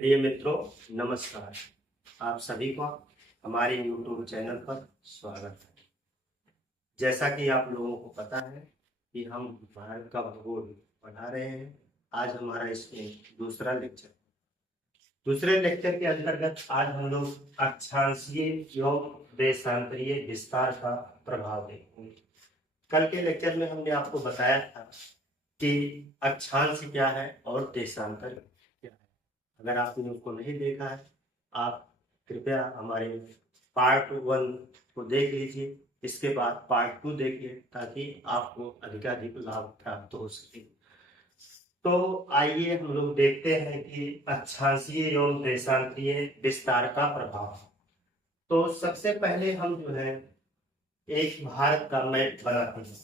प्रिय मित्रों, नमस्कार। आप सभी को हमारे YouTube चैनल पर स्वागत है। जैसा कि आप लोगों को पता है कि हम भारत का भूगोल पढ़ा रहे हैं। आज हमारा इसमें दूसरे लेक्चर के अंतर्गत आज हम लोग अक्षांशीय एवं देशांतरीय विस्तार का प्रभाव देखेंगे। कल के लेक्चर में हमने आपको बताया था कि अक्षांश क्या है और देशांतर क्या है। अगर आपने उसको नहीं देखा है, आप कृपया हमारे पार्ट 1 को देख लीजिए, इसके बाद पार्ट 2 देखिए ताकि आपको अधिकाधिक लाभ प्राप्त हो सके। तो आइए हम लोग देखते हैं कि अक्षांशीय एवं देशांतरीय विस्तार का प्रभाव। तो सबसे पहले हम जो है एक भारत का मैप बनाते हैं।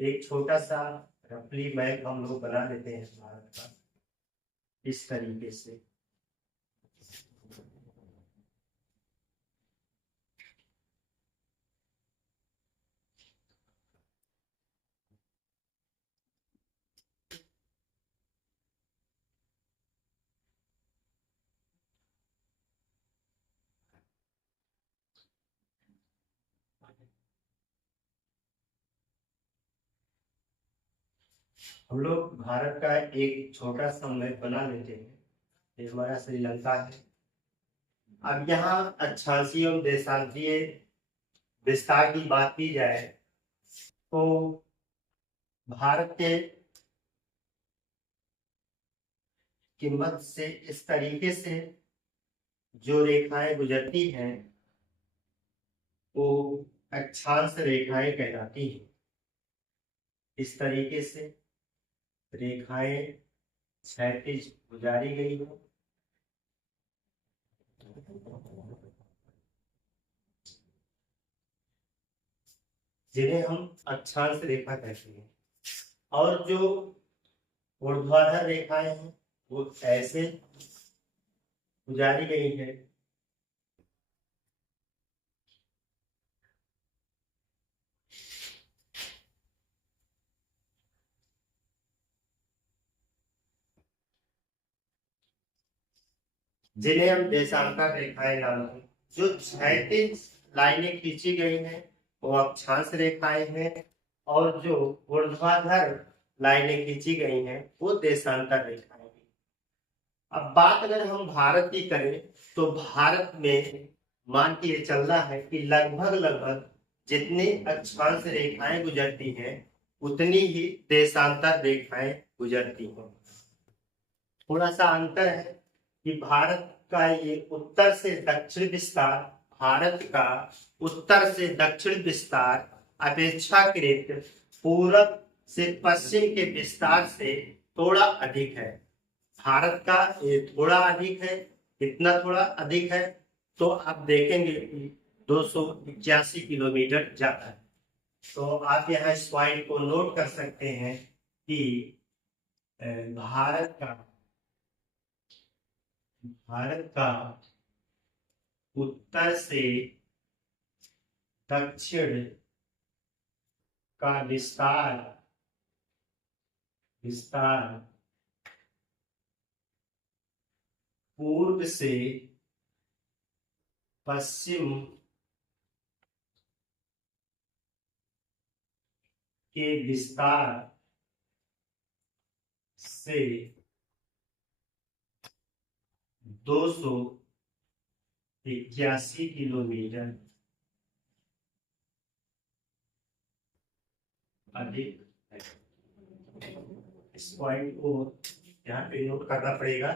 एक छोटा सा रफली मैप हम लोग बना लेते हैं भारत का इस तरीके से। हम लोग भारत का एक छोटा सा मैप बना लेते हैं। ये हमारा श्रीलंका है। अब यहाँ अक्षांशीय और देशांतरीय विस्तार की बात की जाए तो भारत के कीमत से इस तरीके से जो रेखाएं गुजरती हैं वो अक्षांश रेखाएं कहलाती हैं। इस तरीके से रेखाएं क्षैतिज गुजारी गई हैं। जिन्हें हम अक्षांश रेखा कहते हैं। और जो ऊर्ध्वाधर रेखाएं हैं वो ऐसे गुजारी गई है। जिन्हें हम देशांतर रेखाएं नाम। जो क्षैतिज लाइनें खींची गई हैं वो अक्षांश रेखाएं हैं और जो ऊर्ध्वाधर लाइनें खींची गई हैं वो देशांतर रेखाएं हैं। अब बात अगर हम भारत की करें तो भारत में मान के ये चल रहा है कि लगभग जितनी अक्षांश रेखाएं गुजरती हैं उतनी ही देशांतर रेखाएं गुजरती हैं। थोड़ा सा अंतर है कि भारत का ये उत्तर से दक्षिण विस्तार, भारत का उत्तर से दक्षिण विस्तार अपेक्षाकृत पूरब से पश्चिम के विस्तार से थोड़ा अधिक है। भारत का ये थोड़ा अधिक है। कितना थोड़ा अधिक है तो आप देखेंगे कि 281 किलोमीटर ज्यादा है। तो आप यहाँ इस पॉइंट को नोट कर सकते हैं कि भारत का उत्तर से दक्षिण का विस्तार पूर्व से पश्चिम के विस्तार से 281 किलोमीटर अधिक है। इस पॉइंट को यहाँ पे नोट करना पड़ेगा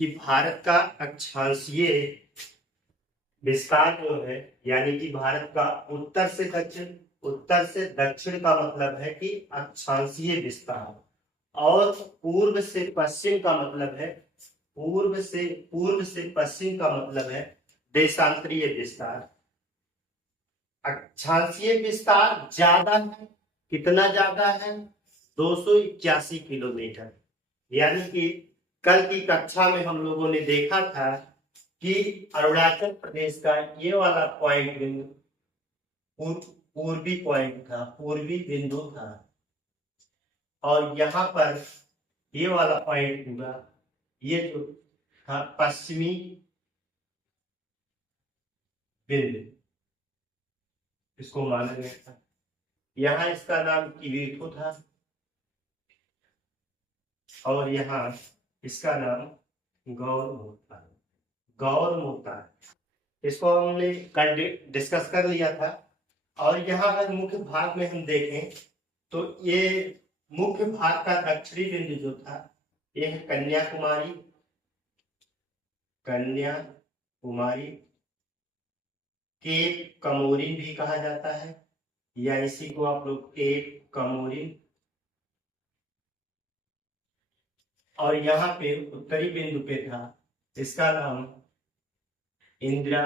कि भारत का अक्षांशीय विस्तार जो है यानी कि भारत का उत्तर से दक्षिण का मतलब है कि अक्षांशीय विस्तार, और पूर्व से पश्चिम का मतलब है देशांतरीय विस्तार। अक्षांशीय विस्तार ज्यादा है। कितना ज्यादा है? 281 किलोमीटर। यानी कि कल की कक्षा में हम लोगों ने देखा था कि अरुणाचल प्रदेश का ये वाला पॉइंट पूर्वी बिंदु था और यहाँ पर ये वाला पॉइंट हुआ, ये जो पश्चिमी बिंदु, इसको माना गया था। यहाँ इसका नाम किवीटो था और यहाँ इसका नाम गौरमोता है। गौरमोता है, इसको हमने कल डिस्कस कर लिया था। और यहाँ अगर मुख्य भाग में हम देखें तो ये मुख्य भाग का दक्षिणी बिंदु जो था ये है कन्याकुमारी। कन्याकुमारी केप कमोरिन भी कहा जाता है, या इसी को आप लोग केप कमोरिन। और यहाँ पे उत्तरी बिंदु पे था, इसका नाम इंदिरा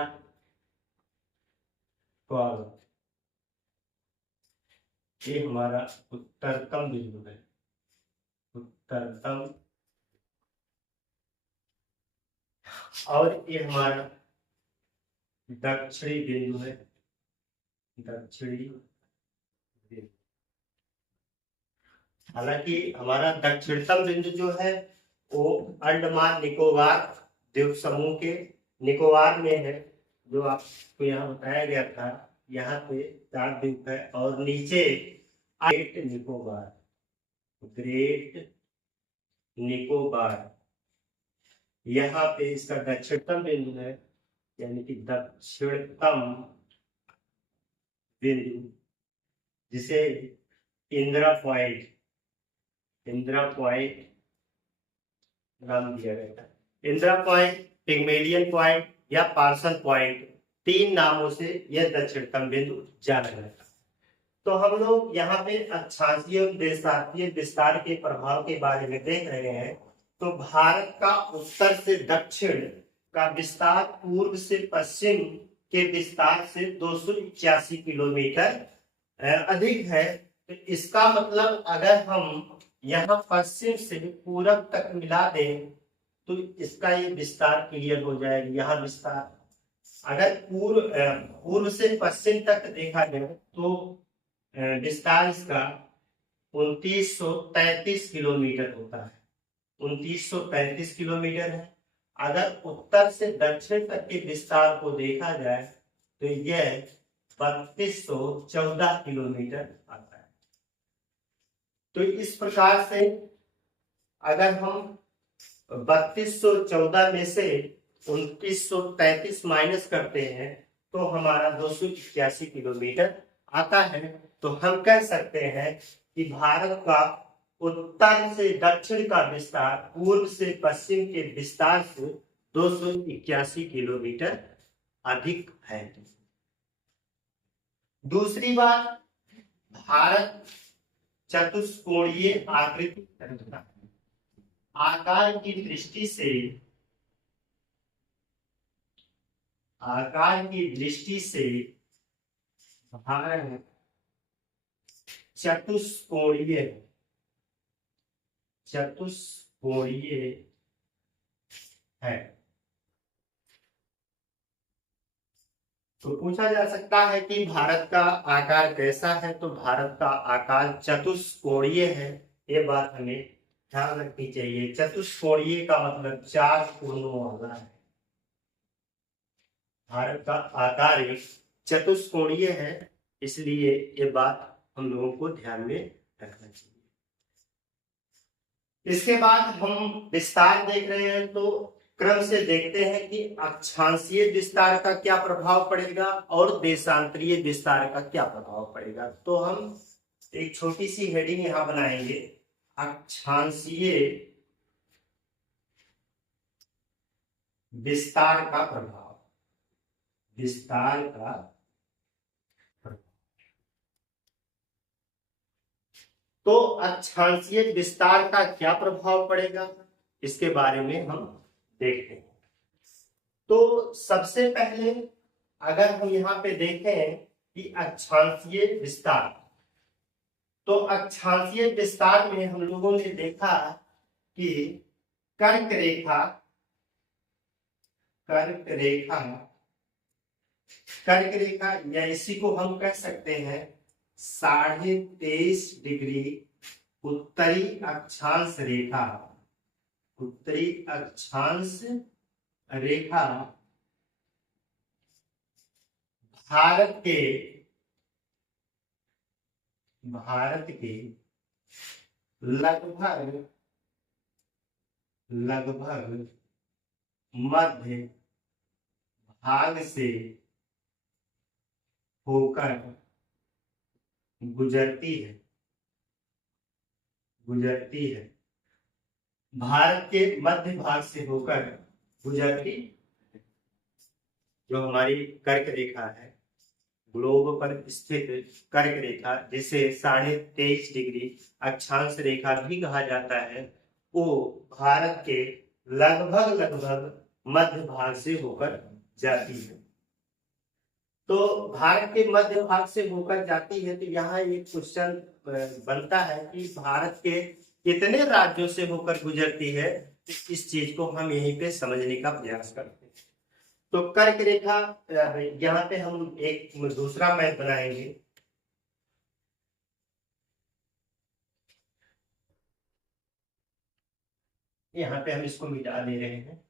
कॉल। ये हमारा उत्तरतम बिंदु है, उत्तरतम। और ये हमारा दक्षिणी बिंदु है, दक्षिणी बिंदु। हालांकि हमारा दक्षिणतम बिंदु जो है वो अंडमान निकोबार द्वीप समूह के निकोबार में है, जो आपको यहाँ बताया गया था। यहाँ पे 4 द्वीप है और नीचे ग्रेट निकोबार, ग्रेट निकोबार। यहाँ पे इसका दक्षिणतम बिंदु है, यानी कि दक्षिणतम बिंदु, जिसे इंदिरा पॉइंट, इंदिरा पॉइंट नाम दिया गया था। इंदिरा पॉइंट, पिग्मेलियन पॉइंट या पार्सल पॉइंट, 3 नामों से यह दक्षिणतम बिंदु जाना जाता है। तो हम लोग यहाँ पे अक्षांशीय और देशांतीय विस्तार के प्रभाव के बारे में देख रहे हैं। तो भारत का उत्तर से दक्षिण का विस्तार पूर्व से पश्चिम के विस्तार से 281 किलोमीटर अधिक है। तो इसका मतलब अगर हम यहाँ पश्चिम से पूरब तक मिला दें तो इसका ये विस्तार क्लियर हो जाएगा। यहाँ विस्तार अगर पूर्व से पश्चिम तक देखा जाए तो विस्तार इसका 2933 किलोमीटर होता है, 2933 किलोमीटर है। अगर उत्तर से दक्षिण तक के विस्तार को देखा जाए तो यह 3214 किलोमीटर आता है। तो इस प्रकार से अगर हम 3214 में से 2933 माइनस करते हैं तो हमारा 281 किलोमीटर आता है। तो हम कह सकते हैं कि भारत का उत्तर से दक्षिण का विस्तार पूर्व से पश्चिम के विस्तार से 281 किलोमीटर अधिक है। दूसरी बात, भारत चतुष्कोणीय आकृति आकार की दृष्टि से, आकार की दृष्टि से भारत चतुष्कोणीय, चतुष्कोणीय है। तो पूछा जा सकता है कि भारत का आकार कैसा है, तो भारत का आकार चतुष्कोणीय है। ये बात हमें ध्यान रखनी चाहिए। चतुष्कोणीय का मतलब 4 कोणों वाला है। भारत का आकार एक चतुष्कोणीय है, इसलिए ये बात हम लोगों को ध्यान में रखना चाहिए। इसके बाद हम विस्तार देख रहे हैं, तो क्रम से देखते हैं कि अक्षांशीय विस्तार का क्या प्रभाव पड़ेगा और देशांतरीय विस्तार का क्या प्रभाव पड़ेगा। तो हम एक छोटी सी हेडिंग यहां बनाएंगे, अक्षांशीय विस्तार का प्रभाव, विस्तार का प्रभाव। तो अक्षांशीय विस्तार का क्या प्रभाव पड़ेगा इसके बारे में हम देखते हैं। तो सबसे पहले अगर हम यहाँ पे देखें कि अक्षांशीय विस्तार, तो अक्षांशीय विस्तार में हम लोगों ने देखा कि कर्क रेखा, कर्क रेखा, कर्क रेखा या इसी को हम कह सकते हैं 23.5 डिग्री उत्तरी अक्षांश रेखा, उत्तरी अक्षांश रेखा भारत के लगभग मध्य भाग से होकर गुजरती है भारत के मध्य भाग से होकर गुजरती, जो हमारी कर्क रेखा है, ग्लोब पर स्थित कर्क रेखा, जिसे 23.5 डिग्री अक्षांश रेखा भी कहा जाता है, वो भारत के लगभग मध्य भाग से होकर जाती है। तो भारत के मध्य भाग से होकर जाती है, तो यहाँ एक क्वेश्चन बनता है कि भारत के कितने राज्यों से होकर गुजरती है। तो इस चीज को हम यहीं पे समझने का प्रयास करते हैं। तो कर्क रेखा, यहाँ पे हम एक दूसरा मैप बनाएंगे। यहाँ पे हम इसको मिटा दे रहे हैं।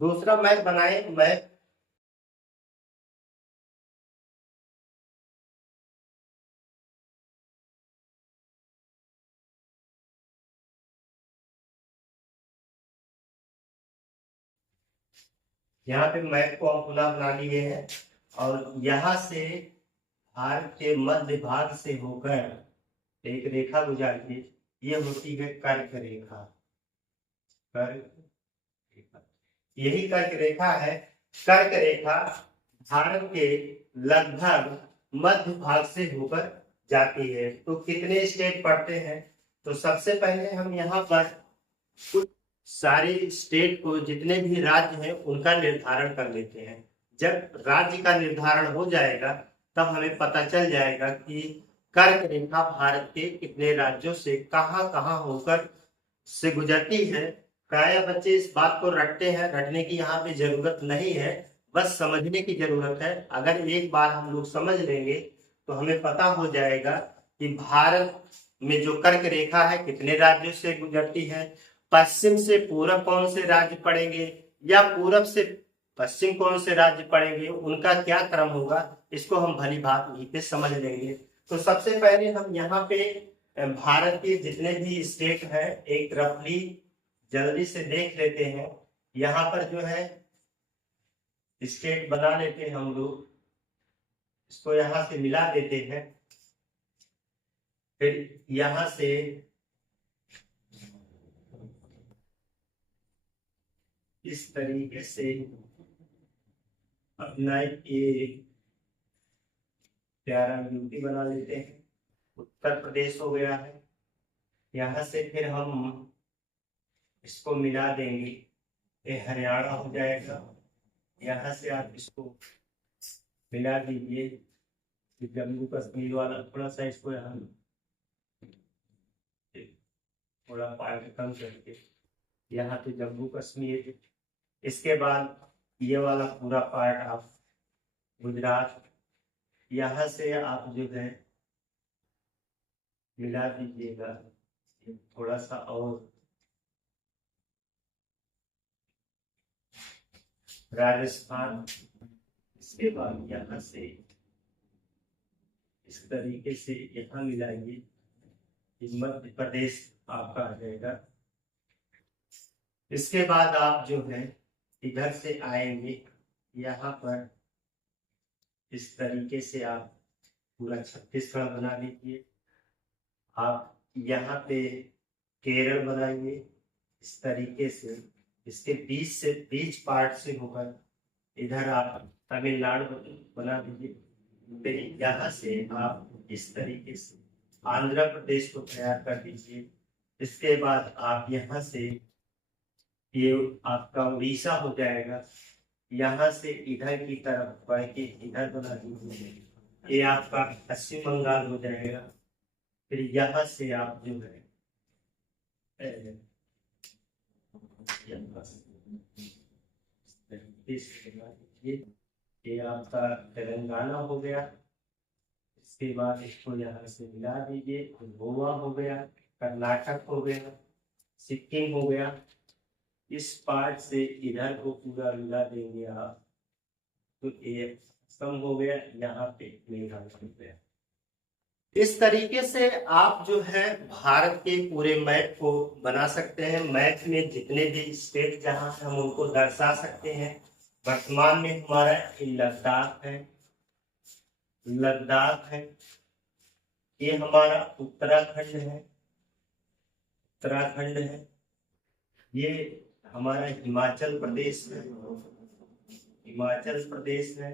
दूसरा मैप बनाए, मैप यहाँ पे मैप को हम पुनः बना लिए हैं, और यहाँ से भारत के मध्य भाग से होकर एक रेखा गुजरती, ये होती है कर्क रेखा। यही कर्क रेखा है। कर्क रेखा भारत के लगभग मध्य भाग से होकर जाती है। तो कितने स्टेट पड़ते हैं? तो सबसे पहले हम यहाँ पर कुछ सारे स्टेट को, जितने भी राज्य हैं, उनका निर्धारण कर लेते हैं। जब राज्य का निर्धारण हो जाएगा तब हमें पता चल जाएगा कि कर्क रेखा भारत के कितने राज्यों से कहां होकर से गुजरती है। प्राय बच्चे इस बात को रटते हैं, रटने की यहाँ पे जरूरत नहीं है, बस समझने की जरूरत है। अगर एक बार हम लोग समझ लेंगे तो हमें पता हो जाएगा कि भारत में जो कर्क रेखा है कितने राज्यों से गुजरती है, पश्चिम से पूरब कौन से राज्य पड़ेंगे या पूरब से पश्चिम कौन से राज्य पड़ेंगे, उनका क्या क्रम होगा, इसको हम भली भांति यहीं पे समझ लेंगे। तो सबसे पहले हम यहाँ पे भारत के जितने भी स्टेट हैं एक रफली जल्दी से देख लेते हैं। यहाँ पर जो है स्टेट बना लेते हैं हम लोग, इसको यहाँ से मिला देते हैं। फिर यहाँ से इस तरीके से अपना एक प्यारा यूपी बना लेते हैं। उत्तर प्रदेश हो गया है। यहाँ से फिर हम इसको मिला देंगे, ये हरियाणा हो जाएगा। यहाँ से आप इसको मिला दीजिए, जम्मू कश्मीर वाला थोड़ा सा इसको यहाँ थोड़ा पार्ट कम करके, यहाँ पे जम्मू कश्मीर। इसके बाद ये वाला पूरा पार्ट आप गुजरात, यहाँ से आप जो है मिला दीजिएगा थोड़ा सा, और राजस्थान। इसके बाद यहाँ से इस तरीके से यहाँ मिलाएंगे, मध्य प्रदेश आपका आ जाएगा। इसके बाद आप जो है इधर से आएंगे, यहाँ पर इस तरीके से आप पूरा छत्तीसगढ़ बना लीजिए। आप यहाँ पे केरल बनाइए इस तरीके से, इसके बीच पार्ट से होकर इधर आप तमिलनाडु बना दीजिए। फिर यहाँ से आप इस तरीके से आंध्र प्रदेश को तैयार कर दीजिए। इसके बाद आप यहाँ से ये आपका उड़ीसा हो जाएगा। यहाँ से इधर की तरफ बढ़ के इधर बना दीजिए, ये आपका पश्चिम बंगाल हो जाएगा। फिर यहाँ से आप जो है ये आपका तेलंगाना हो गया। इसके बाद इसको यहाँ से मिला दीजिए। गोवा हो गया, कर्नाटक हो गया, सिक्किम हो गया। इस पार्ट से इधर को पूरा मिला देंगे आप, तो ये असम हो गया, यहाँ पे मेघालय हो गया। इस तरीके से आप जो है भारत के पूरे मैप को बना सकते हैं। मैप में जितने भी स्टेट जहां हम उनको दर्शा सकते हैं। वर्तमान में हमारा लद्दाख है, लद्दाख है, ये हमारा उत्तराखंड है, उत्तराखंड है, ये हमारा हिमाचल प्रदेश है, हिमाचल प्रदेश है,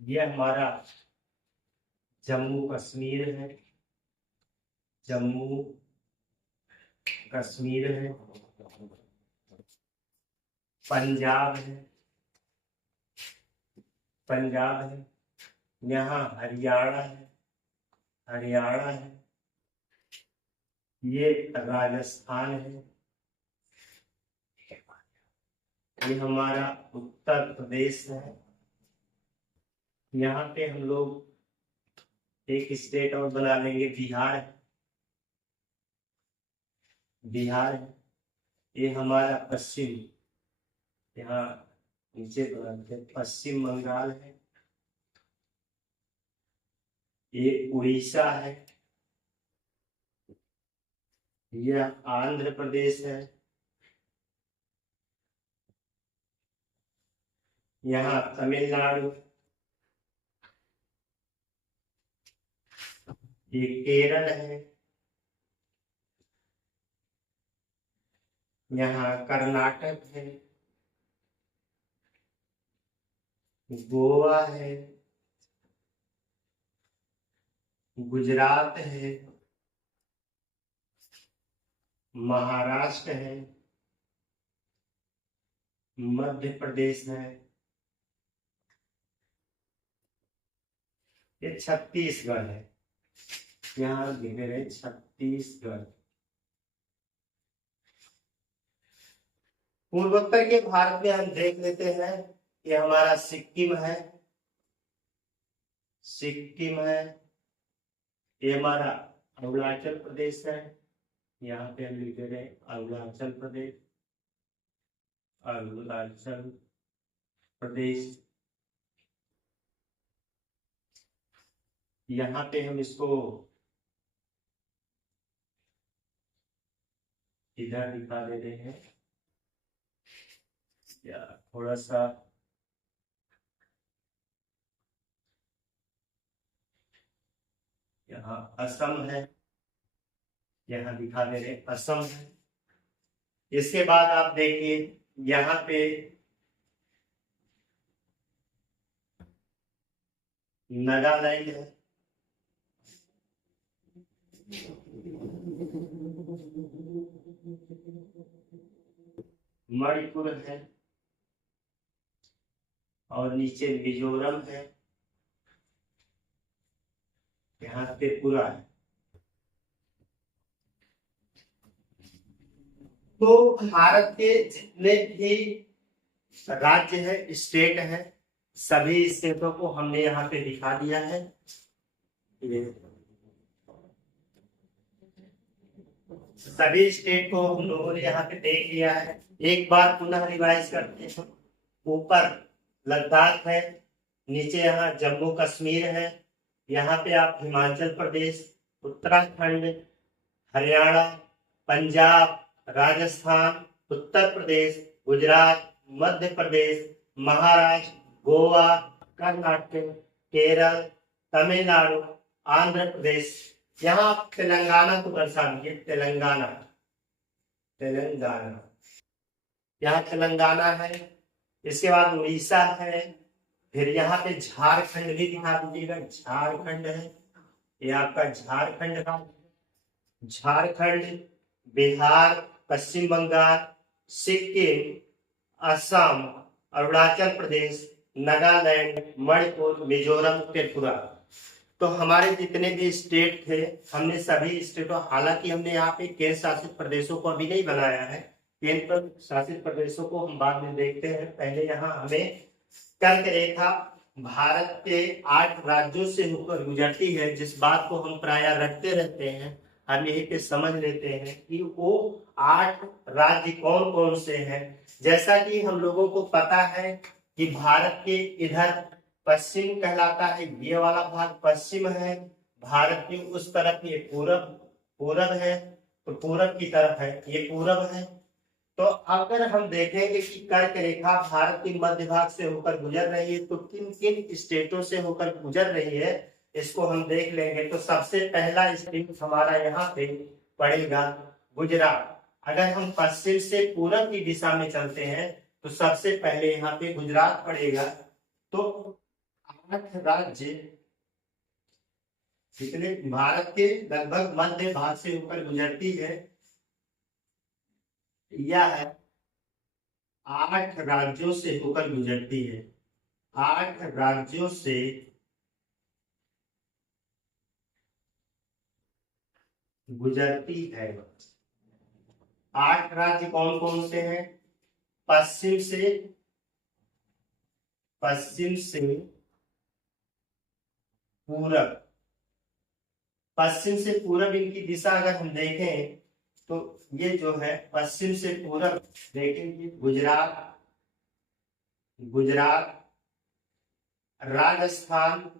ये हमारा जम्मू कश्मीर है, जम्मू कश्मीर है, पंजाब है, पंजाब है, यहाँ हरियाणा है, हरियाणा है, ये राजस्थान है, ये हमारा उत्तर प्रदेश है। यहाँ पे हम लोग एक स्टेट और बना लेंगे, बिहार है, बिहार है, ये हमारा पश्चिम, यहाँ नीचे बनाते हैं, पश्चिम बंगाल है, ये उड़ीसा है, यह आंध्र प्रदेश है, यहाँ तमिलनाडु, ये केरल है, यहाँ कर्नाटक है, गोवा है, गुजरात है, महाराष्ट्र है, मध्य प्रदेश है, ये छत्तीसगढ़ है, यहाँ लिखे रहे छत्तीसगढ़। पूर्वोत्तर के भारत में हम देख लेते हैं, ये हमारा सिक्किम है, सिक्किम है, ये हमारा अरुणाचल प्रदेश है, यहाँ पे हम लिख रहे हैं अरुणाचल प्रदेश, अरुणाचल प्रदेश। यहाँ पे हम इसको इधर दिखा दे रहे हैं, या थोड़ा सा यहाँ असम है, यहाँ दिखा दे रहे असम है। इसके बाद आप देखिए यहाँ पे नागालैंड है, मणिपुर है, और नीचे मिजोरम है, यहाँ त्रिपुरा है। तो भारत के जितने भी राज्य है, स्टेट है, सभी स्टेटों को हमने यहाँ पे दिखा दिया है। सभी स्टेट को हम लोगों ने यहाँ पे देख लिया है। एक बार पुनः रिवाइज करते हैं। ऊपर लद्दाख है, नीचे यहाँ जम्मू कश्मीर है, यहाँ पे आप हिमाचल प्रदेश, उत्तराखंड, हरियाणा, पंजाब, राजस्थान, उत्तर प्रदेश, गुजरात, मध्य प्रदेश, महाराष्ट्र, गोवा, कर्नाटक, केरल, तमिलनाडु, आंध्र प्रदेश। यहाँ आप तेलंगाना को दर्शा दीजिए, तेलंगाना, तेलंगाना, यहाँ तेलंगाना है। इसके बाद उड़ीसा है, फिर यहाँ पे झारखंड भी दिखा दीजिएगा, झारखंड है, ये आपका झारखंड का, झारखंड, बिहार, पश्चिम बंगाल, सिक्किम, असम, अरुणाचल प्रदेश, नागालैंड, मणिपुर, मिजोरम, त्रिपुरा। तो हमारे जितने भी स्टेट थे, हमने सभी स्टेटों, हालांकि हमने यहाँ पे केंद्र शासित प्रदेशों को अभी नहीं बनाया है, केंद्र शासित प्रदेशों को हम बाद में देखते हैं। पहले यहाँ हमें कर्क रेखा भारत के 8 राज्यों से होकर गुजरती है। जिस बात को हम प्रायः रटते रहते हैं, हम यही पे समझ लेते हैं कि वो 8 राज्य कौन कौन से हैं। जैसा कि हम लोगों को पता है कि भारत के इधर पश्चिम कहलाता है, ये वाला भाग पश्चिम है। भारत के उस तरफ ये पूरब पूरब है, तो पूरब की तरफ है, ये पूरब है। तो अगर हम देखेंगे कि कर्क रेखा भारत के मध्य भाग से होकर गुजर रही है, तो किन किन स्टेटों से होकर गुजर रही है इसको हम देख लेंगे। तो सबसे पहला स्टेट हमारा यहाँ पे पड़ेगा गुजरात। अगर हम पश्चिम से पूरब की दिशा में चलते हैं तो सबसे पहले यहाँ पे गुजरात पड़ेगा। तो 8 राज्य कितने भारत के लगभग मध्य भाग से होकर गुजरती है, यह 8 राज्यों से होकर गुजरती है। 8 राज्यों से गुजरती है। 8 राज्य कौन कौन से हैं? पश्चिम से पूरब, पश्चिम से पूरब इनकी दिशा अगर हम देखें तो ये जो है पश्चिम से पूरब देखेंगे, गुजरात, राजस्थान,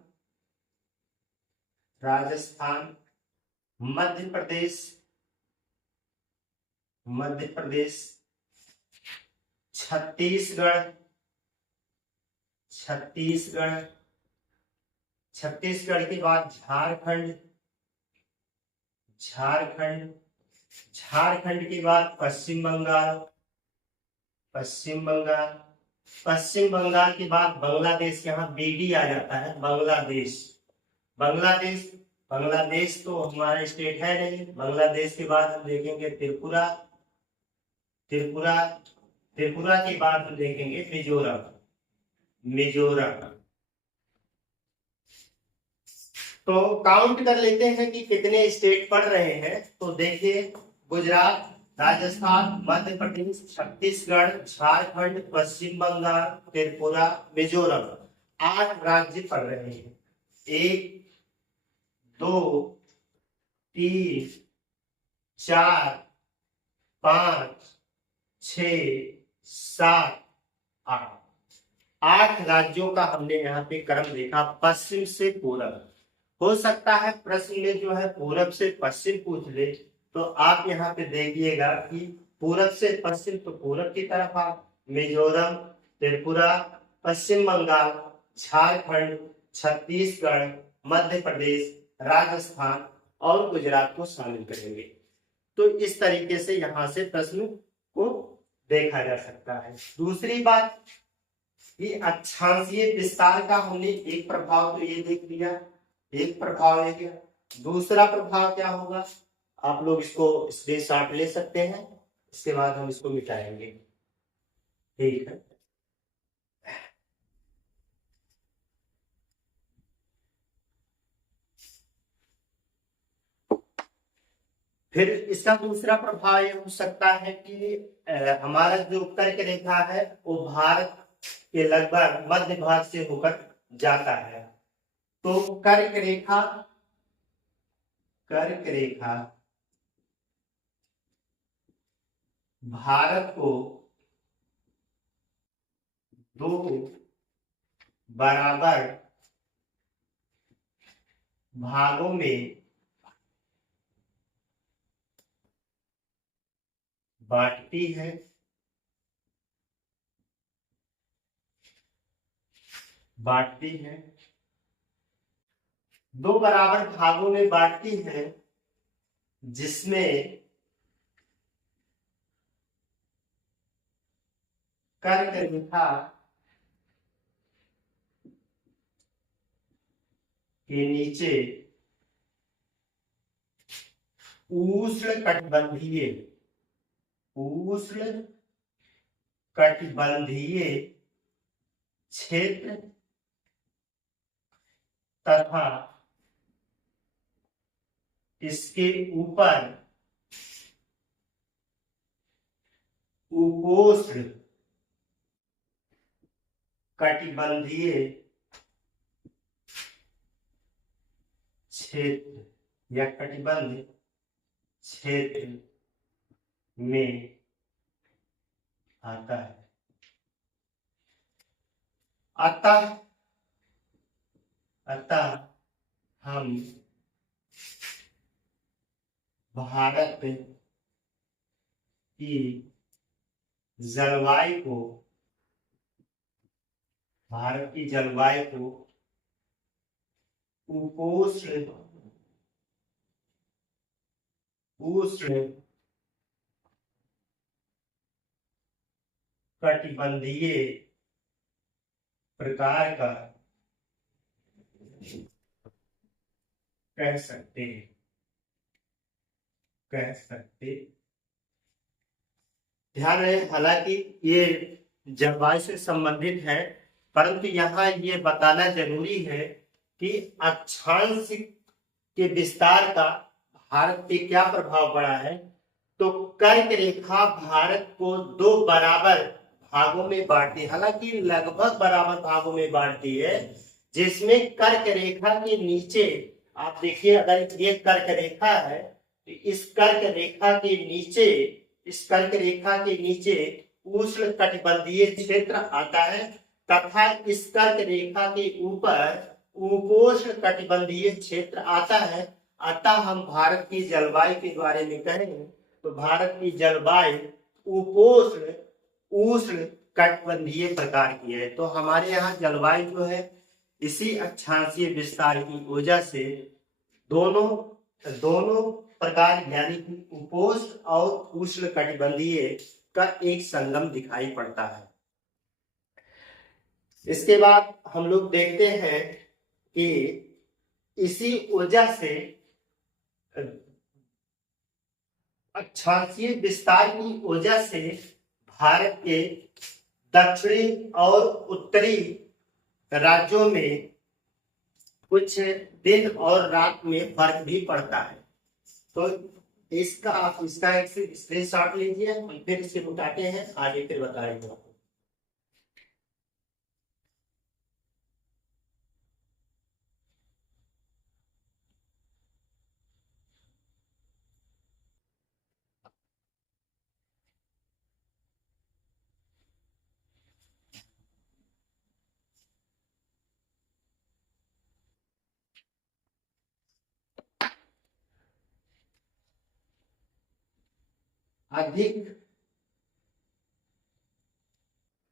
मध्य प्रदेश, छत्तीसगढ़ के बाद झारखंड के बाद पश्चिम बंगाल के बाद बांग्लादेश। यहाँ बीडी आ जाता है, बांग्लादेश तो हमारा स्टेट है नहीं। बांग्लादेश के बाद हम देखेंगे त्रिपुरा के बाद हम देखेंगे मिजोरम। तो काउंट कर लेते हैं कि कितने स्टेट पड़ रहे हैं। तो देखिए, गुजरात, राजस्थान, मध्य प्रदेश, छत्तीसगढ़, झारखंड, पश्चिम बंगाल, त्रिपुरा, मिजोरम, 8 राज्य पड़ रहे हैं। 1 2 3 4 5 6 7 8 8 राज्यों का हमने यहाँ पे क्रम देखा, पश्चिम से पूरब। हो सकता है प्रश्न में जो है पूरब से पश्चिम पूछ ले, तो आप यहाँ पे देखिएगा कि पूरब से पश्चिम, तो पूरब की तरफ आप मिजोरम, त्रिपुरा, पश्चिम बंगाल, झारखंड, छत्तीसगढ़, मध्य प्रदेश, राजस्थान और गुजरात को शामिल करेंगे। तो इस तरीके से यहाँ से प्रश्न को देखा जा सकता है। दूसरी बात, ये अक्षांशीय विस्तार का हमने एक प्रभाव तो ये देख लिया, एक प्रभाव है क्या। दूसरा प्रभाव क्या होगा, आप लोग इसको स्क्रीनशॉट ले सकते हैं, इसके बाद हम इसको मिटाएंगे। ठीक है, फिर इसका दूसरा प्रभाव ये हो सकता है कि हमारा जो कर्क रेखा है वो भारत के लगभग मध्य भाग से होकर जाता है। तो कर्क रेखा भारत को 2 बराबर भागों में बांटती है। 2 बराबर भागों में बांटती है, जिसमें कर्क रेखा के नीचे उष्ण कटिबंधीय क्षेत्र तथा इसके ऊपर उपोष्ण कटिबंधीय क्षेत्र या कटिबंध क्षेत्र में आता है। अतः हम भारत की जलवायु को उपोष्ण कटिबंधीय प्रकार का कह सकते ध्यान रहे, हालांकि ये जलवायु से संबंधित है, परंतु यहाँ ये बताना जरूरी है कि अक्षांश के विस्तार का भारत पे क्या प्रभाव पड़ा है। तो कर्क रेखा भारत को 2 बराबर भागों में बांटती है, हालांकि लगभग बराबर भागों में बांटती है, जिसमें कर्क रेखा के नीचे आप देखिए, अगर ये कर्क रेखा है तो इस कर्क रेखा के नीचे उष्ण कटिबंधीय क्षेत्र आता है तथा इस कर्क रेखा के ऊपर उपोष्ण कटिबंधीय क्षेत्र आता है। अतः हम भारत की जलवायु के बारे में कहें तो भारत की जलवायु उपोष्ण उष्ण कटिबंधीय प्रकार की है। तो हमारे यहाँ जलवायु जो है इसी अक्षांशीय विस्तार की वजह से दोनों प्रकार यानी कि उपोष्ण और उष्ण कटिबंधीय का एक संगम दिखाई पड़ता है। इसके बाद हम लोग देखते हैं कि इसी वजह से अक्षांशीय विस्तार की वजह से भारत के दक्षिणी और उत्तरी राज्यों में कुछ दिन और रात में फर्क भी पड़ता है। तो इसका एक स्क्रीनशॉट लीजिए, हम फिर इसे उठाते हैं, आगे फिर बताएंगे। अधिक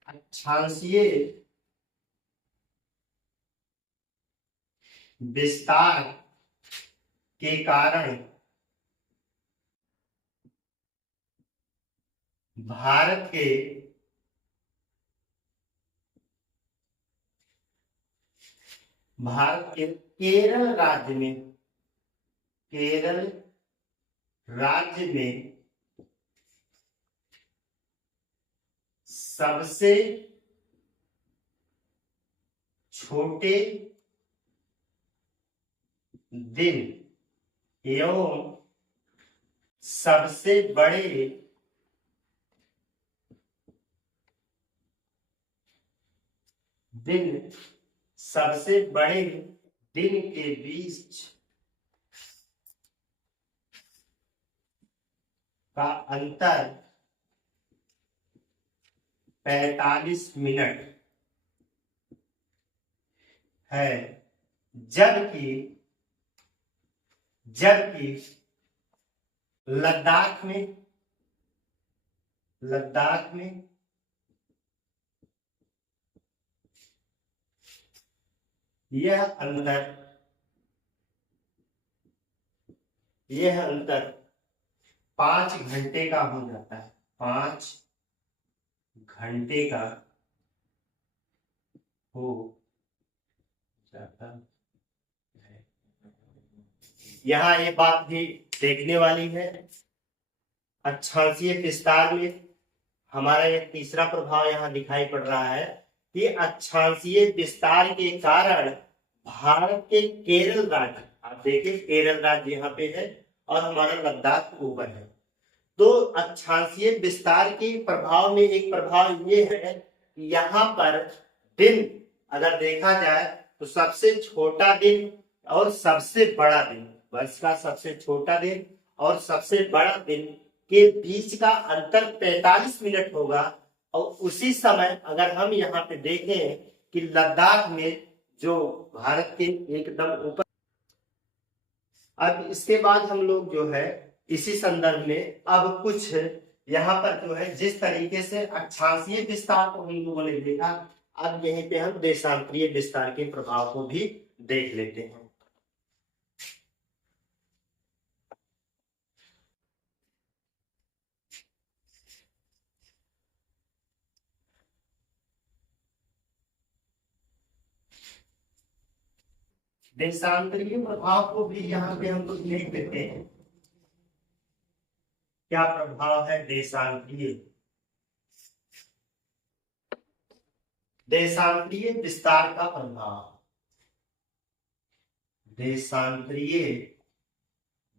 अक्षांशीय विस्तार के कारण भारत के केरल राज्य में सबसे छोटे दिन एवं सबसे बड़े दिन के बीच का अंतर 45 मिनट है, जबकि लद्दाख में यह अंतर 5 घंटे का हो जाता है। 5 घंटे का हो जाता है। यहाँ ये बात भी देखने वाली है, अक्षांशीय विस्तार में हमारा एक तीसरा प्रभाव यहाँ दिखाई पड़ रहा है कि अक्षांशीय विस्तार के कारण भारत के केरल राज्य, आप देखिए केरल राज्य यहाँ पे है और हमारा लद्दाख ऊपर है। तो अक्षांशीय विस्तार के प्रभाव में एक प्रभाव ये है कि यहाँ पर दिन अगर देखा जाए तो सबसे छोटा दिन और सबसे बड़ा दिन, वर्ष का सबसे छोटा दिन और सबसे बड़ा दिन के बीच का अंतर 45 मिनट होगा। और उसी समय अगर हम यहाँ पे देखें कि लद्दाख में जो भारत के एकदम ऊपर, अब इसके बाद हम लोग जो है इसी संदर्भ में अब कुछ यहाँ पर जो है जिस तरीके से अक्षांशीय विस्तार को हम लोगों ने देखा, अब यहीं पे हम देशांतरीय विस्तार के प्रभाव को भी देख लेते हैं। देशांतरीय प्रभाव को भी यहाँ पे हम लोग देख लेते हैं। क्या प्रभाव है देशांतरीय, देशांतरीय विस्तार का प्रभाव, देशांतरीय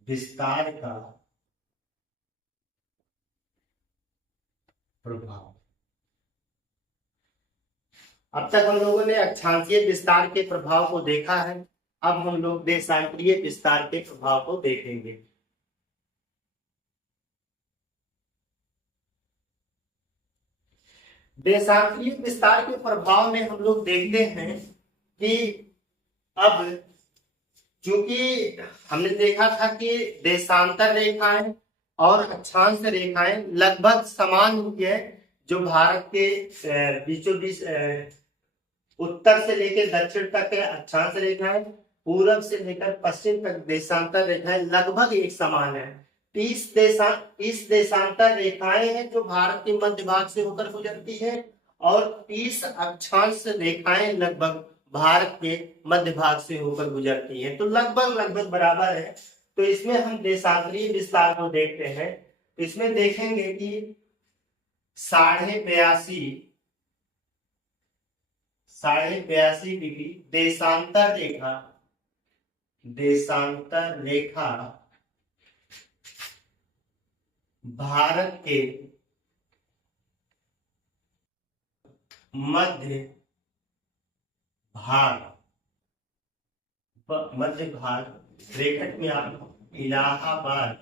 विस्तार का प्रभाव। अब तक हम लोगों ने अक्षांशीय विस्तार के प्रभाव को देखा है, अब हम लोग देशांतरीय विस्तार के प्रभाव को देखेंगे। देशांतरीय विस्तार के प्रभाव में हम लोग देखते हैं कि अब चूंकि हमने देखा था कि देशांतर रेखाएं और अक्षांश रेखाएं लगभग समान हुई है, जो भारत के बीचों बीच उत्तर से लेकर दक्षिण तक के अक्षांश रेखाएं, पूरब से लेकर पश्चिम तक देशांतर रेखाएं लगभग एक समान है। 30 देशांतर रेखाएं हैं जो भारत के मध्य भाग से होकर गुजरती है और 30 अक्षांश रेखाएं लगभग भारत के मध्य भाग से होकर गुजरती हैं, तो लगभग बराबर है। तो इसमें हम देशांतरीय विस्तार को देखते हैं, तो इसमें देखेंगे कि 82.5 डिग्री देशांतर रेखा भारत के मध्य भाग ब्रैकेट में आप इलाहाबाद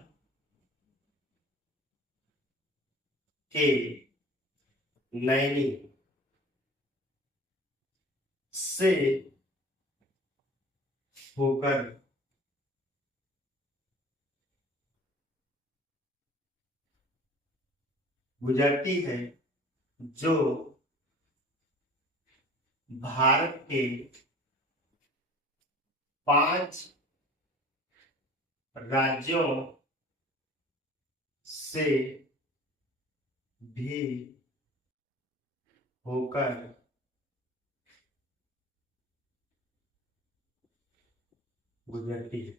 के नैनी से होकर गुजरती है, जो भारत के 5 राज्यों से भी होकर गुजरती है,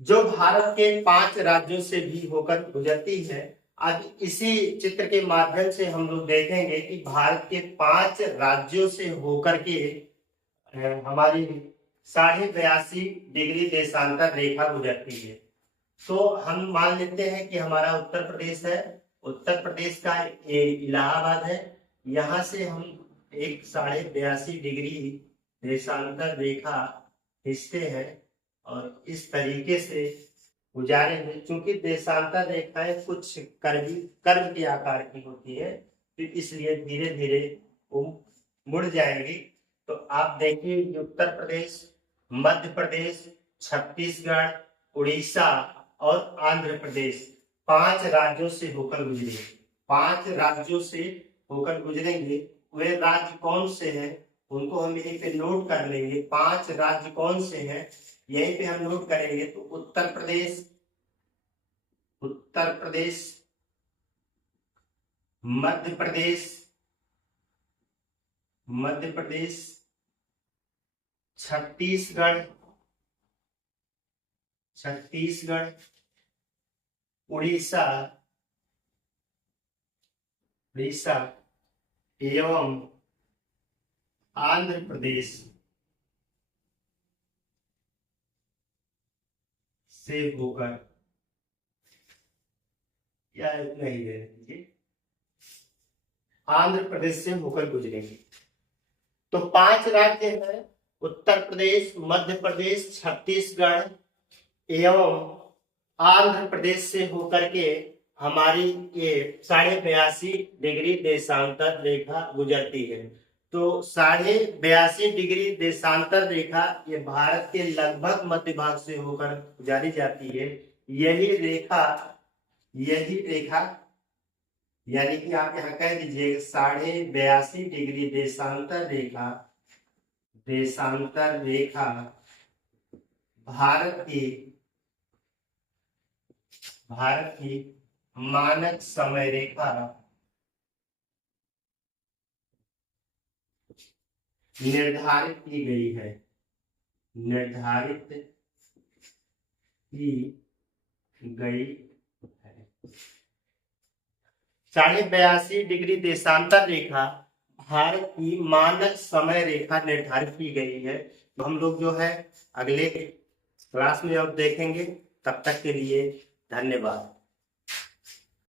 जो भारत के 5 राज्यों से भी होकर गुजरती है। आज इसी चित्र के माध्यम से हम लोग देखेंगे कि भारत के 5 राज्यों से होकर के हमारी 82.5 डिग्री देशांतर रेखा गुजरती है। तो हम मान लेते हैं कि हमारा उत्तर प्रदेश है, उत्तर प्रदेश का इलाहाबाद है, यहाँ से हम एक 82.5 डिग्री देशांतर रेखा खींचते हैं और इस तरीके से गुजारेंगे। चूंकि देशांतर रेखाएं कुछ कर्व के आकार की होती है, तो इसलिए धीरे धीरे वो मुड़ जाएंगी। तो आप देखिए उत्तर प्रदेश, मध्य प्रदेश, छत्तीसगढ़, उड़ीसा और आंध्र प्रदेश 5 राज्यों से होकर गुजरेंगे। 5 राज्यों से होकर गुजरेंगे। वे राज्य कौन से हैं उनको हम यहीं पे नोट कर लेंगे। 5 राज्य कौन से हैं यहीं पे हम नोट करेंगे। तो उत्तर प्रदेश, मध्य प्रदेश, छत्तीसगढ़, उड़ीसा एवं आंध्र प्रदेश से होकर, या इतना ही दे दीजिए, आंध्र प्रदेश से होकर गुजरेंगे। तो 5 राज्य हैं, उत्तर प्रदेश, मध्य प्रदेश, छत्तीसगढ़ एवं आंध्र प्रदेश से होकर के हमारी ये 82.5 डिग्री देशांतर रेखा गुजरती है। तो 82.5 डिग्री देशांतर रेखा ये भारत के लगभग मध्य भाग से होकर गुजारी जाती है। यही रेखा यानी कि आप यहाँ कह दीजिए 82.5 डिग्री देशांतर रेखा भारत की मानक समय रेखा निर्धारित की गई है। 82.5 डिग्री देशांतर रेखा भारत की मानक समय रेखा निर्धारित की गई है। तो हम लोग जो है अगले क्लास में अब देखेंगे। तब तक के लिए धन्यवाद।